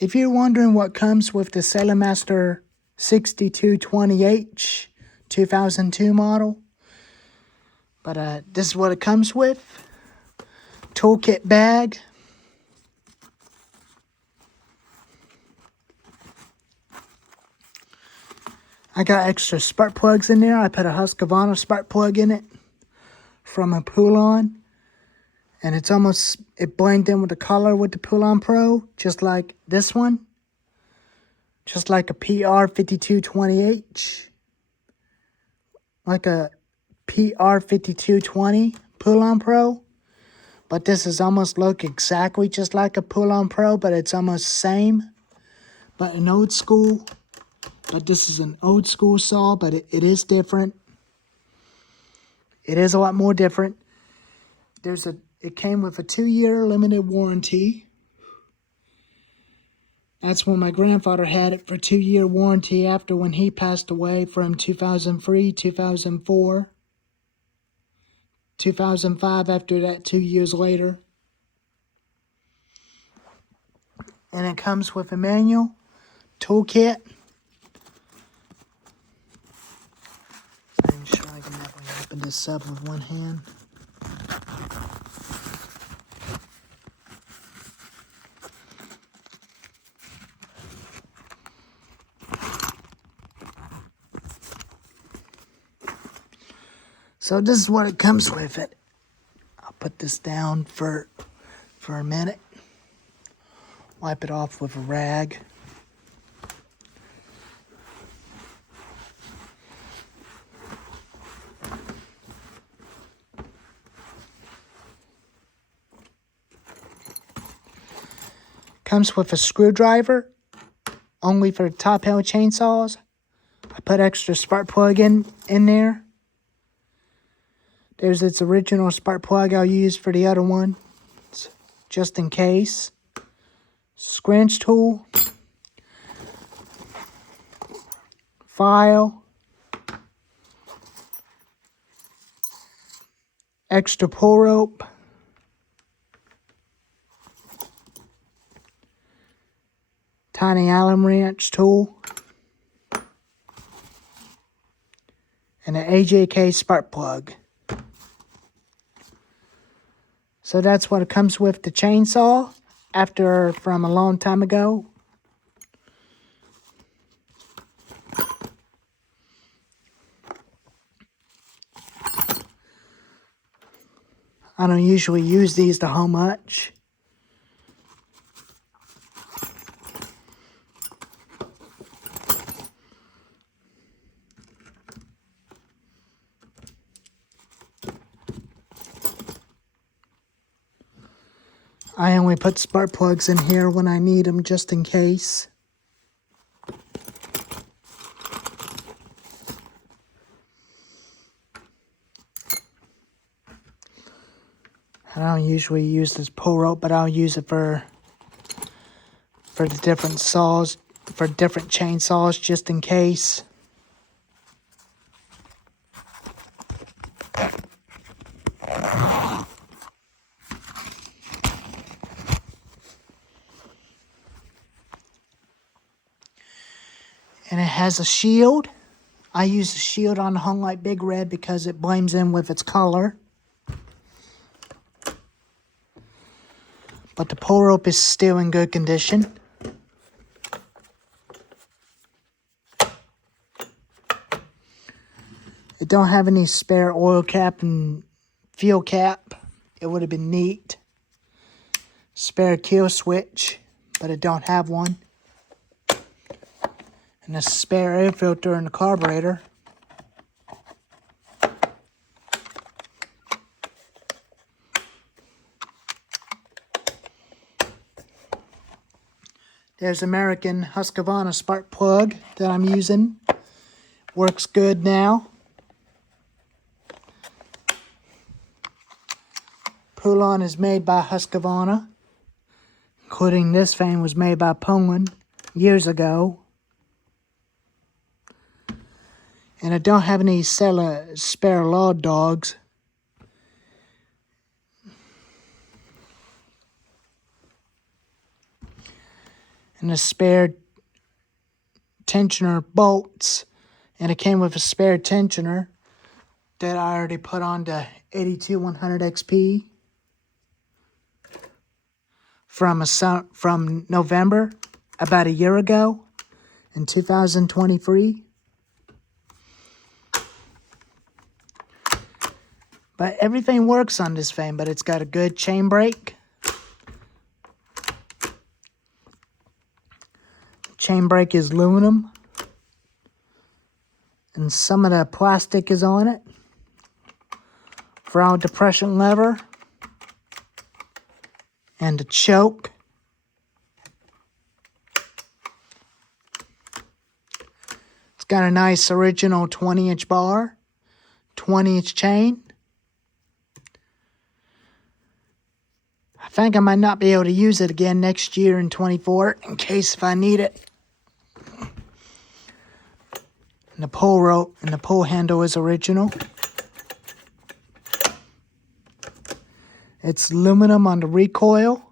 If you're wondering what comes with the Salem 6220H 2002 model, but this is what it comes with. Toolkit bag. I got extra spark plugs in there. I put a Husqvarna spark plug in it from a Poulon. And it blends in with the color with the Poulon Pro, just like this one. Just like a PR5220H. Like a PR5220 Poulon Pro. But this is almost look exactly just like a Poulon Pro, but it's almost same. But an old school. But this is an old school saw, but it is different. It is a lot more different. It came with a 2-year limited warranty. That's when my grandfather had it for 2-year warranty after when he passed away from 2003, 2004, 2005 after that 2 years later. And it comes with a manual, toolkit. I'm sure I can definitely open this up with one hand. So this is what it comes with it. I'll put this down for a minute. Wipe it off with a rag. Comes with a screwdriver, only for top handle chainsaws. I put extra spark plug in there. There's its original spark plug I'll use for the other one, just in case. Scratch tool. File. Extra pull rope. Tiny Allen wrench tool. And an AJK spark plug. So that's what it comes with the chainsaw from a long time ago. I don't usually use these to hoe much. I only put spark plugs in here when I need them, just in case. I don't usually use this pull rope, but I'll use it for the different saws, for different chainsaws, just in case. And it has a shield. I use the shield on the Hung Like Big Red because it blends in with its color. But the pull rope is still in good condition. It don't have any spare oil cap and fuel cap. It would have been neat. Spare kill switch, but it don't have one. And a spare air filter in the carburetor. There's American Husqvarna spark plug that I'm using. Works good now. Poulon is made by Husqvarna, including this fan was made by Poland years ago. And I don't have any spare law dogs. and a spare tensioner bolts. And it came with a spare tensioner that I already put on the 82100 XP from November, about a year ago, in 2023. But everything works on this fan, but it's got a good chain brake. Chain brake is aluminum. And some of the plastic is on it. Throttle depression lever. And the choke. It's got a nice original 20-inch bar. 20-inch chain. I think I might not be able to use it again next year in 24 in case if I need it. And the pull rope and the pull handle is original. It's aluminum on the recoil.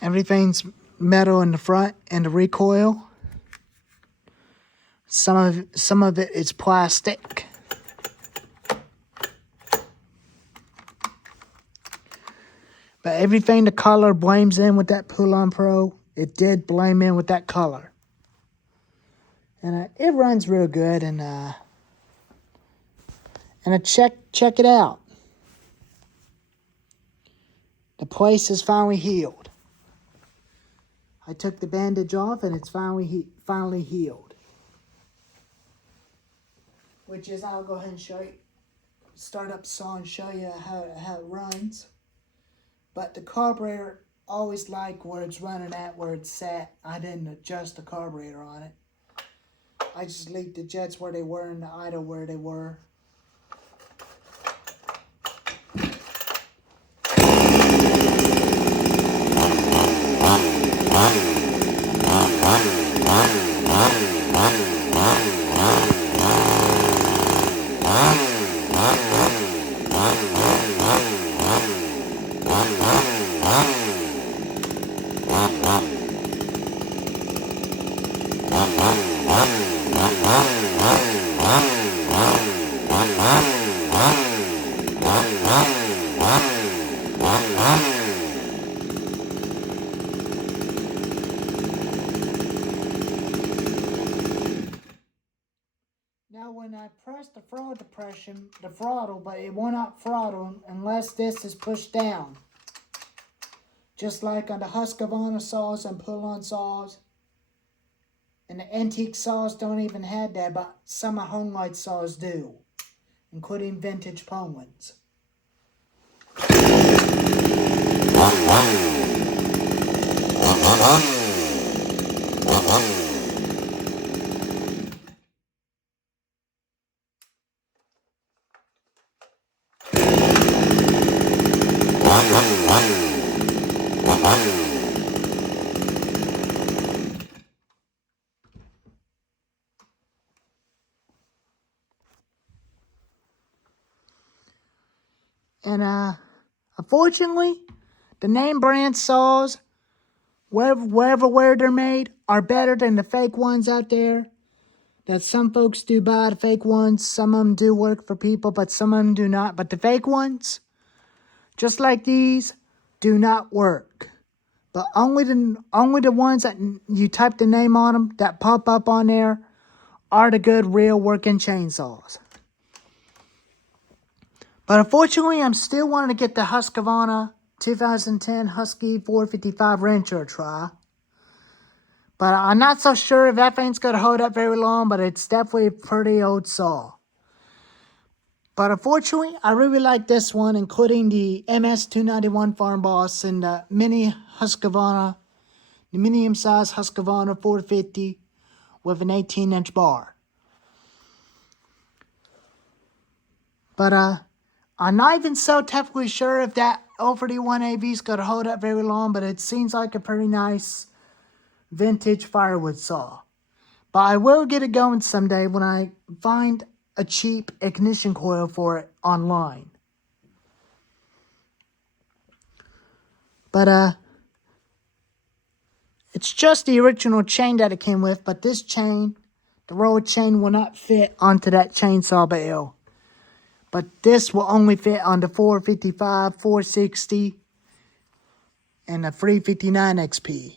Everything's metal in the front and the recoil. Some of it is plastic. But everything the color blames in with that Pull-On Pro, it did blame in with that color. And it runs real good, and check it out. The place is finally healed. I took the bandage off, and it's finally healed. Which is, I'll go ahead and show you, start up the saw and show you how it runs. But the carburetor, always like where it's running at, where it's set. I didn't adjust the carburetor on it. I just leave the jets where they were and the idle where they were. Now when I press the throttle, but it will not throttle unless this is pushed down. Just like on the Husqvarna saws and pull-on saws. And the antique saws don't even have that, but some of Homelight saws do. Including vintage Pullmans. And unfortunately, the name brand saws, where they're made, are better than the fake ones out there. That some folks do buy the fake ones. Some of them do work for people, but some of them do not. But the fake ones, just like these, do not work. But only the ones that you type the name on them that pop up on there are the good, real working chainsaws. But unfortunately, I'm still wanting to get the Husqvarna 2010 Husky 455 wrencher try. But I'm not so sure if that thing's going to hold up very long, but it's definitely a pretty old saw. But unfortunately, I really like this one, including the MS291 Farm Boss and the mini Husqvarna, the medium-sized Husqvarna 450 with an 18-inch bar. But I'm not even so technically sure if that L31AV is going to hold up very long, but it seems like a pretty nice vintage firewood saw. But I will get it going someday when I find a cheap ignition coil for it online. But it's just the original chain that it came with, but this chain, the roller chain, will not fit onto that chainsaw bale. But this will only fit on the 455, 460, and the 359 XP.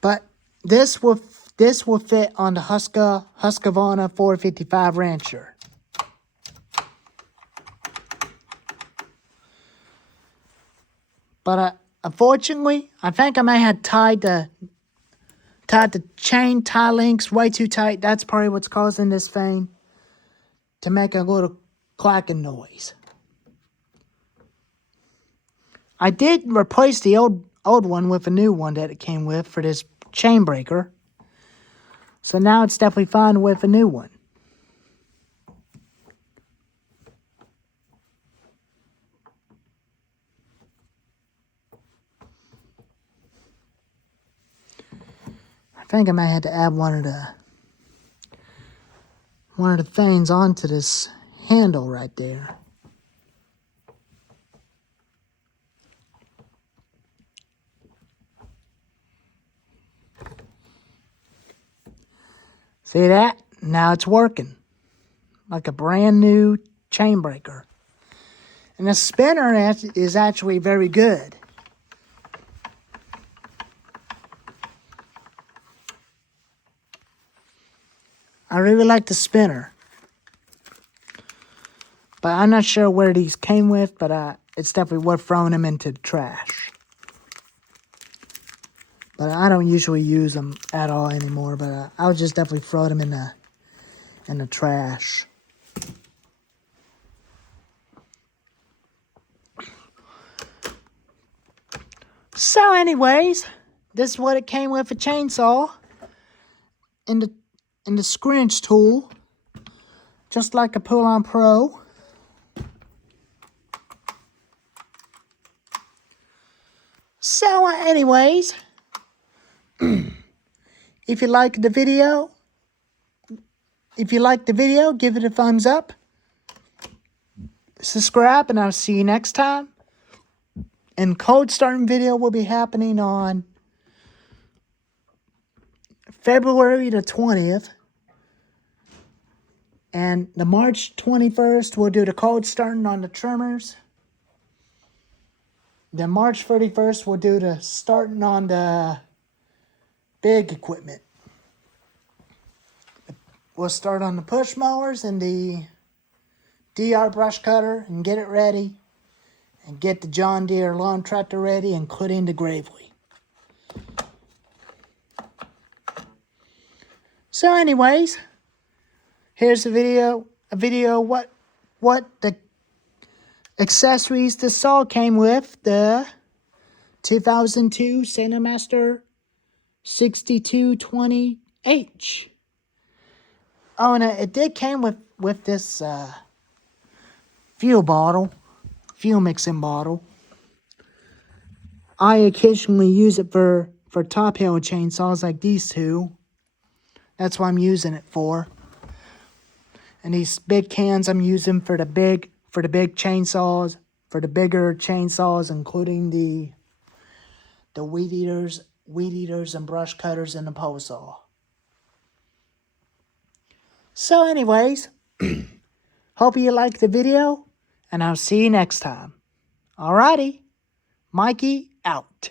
But this will fit on the Husqvarna 455 Rancher. But unfortunately, I think I may have tied the chain tie links way too tight. That's probably what's causing this thing to make a little clacking noise. I did replace the old one with a new one that it came with for this chain breaker. So now it's definitely fine with a new one. I think I might have to add one of the things onto this handle right there. See that? Now it's working. Like a brand new chain breaker. And the spinner is actually very good. I really like the spinner. But I'm not sure where these came with, but it's definitely worth throwing them into the trash. But I don't usually use them at all anymore, but I'll just definitely throw them in the trash. So anyways, this is what it came with, a chainsaw and the scrunch tool, just like a pull-on pro. So anyways, if you like the video, give it a thumbs up. Subscribe, and I'll see you next time. And cold starting video will be happening on February the 20th. And the March 21st, we'll do the cold starting on the trimmers. Then March 31st, we'll do the starting on the big equipment. We'll start on the push mowers and the DR brush cutter and get it ready. And get the John Deere lawn tractor ready, including the Gravely. So anyways, here's a video what the accessories the saw came with. The 2002 Salem Master 6220H. Oh, and it did came with this fuel mixing bottle. I occasionally use it for top hill chainsaws like these two. That's what I'm using it for. And these big cans I'm using for the big chainsaws, for the bigger chainsaws, including the weed eaters and brush cutters and the pole saw. So anyways, hope you liked the video, and I'll see you next time. Alrighty, Mikey out.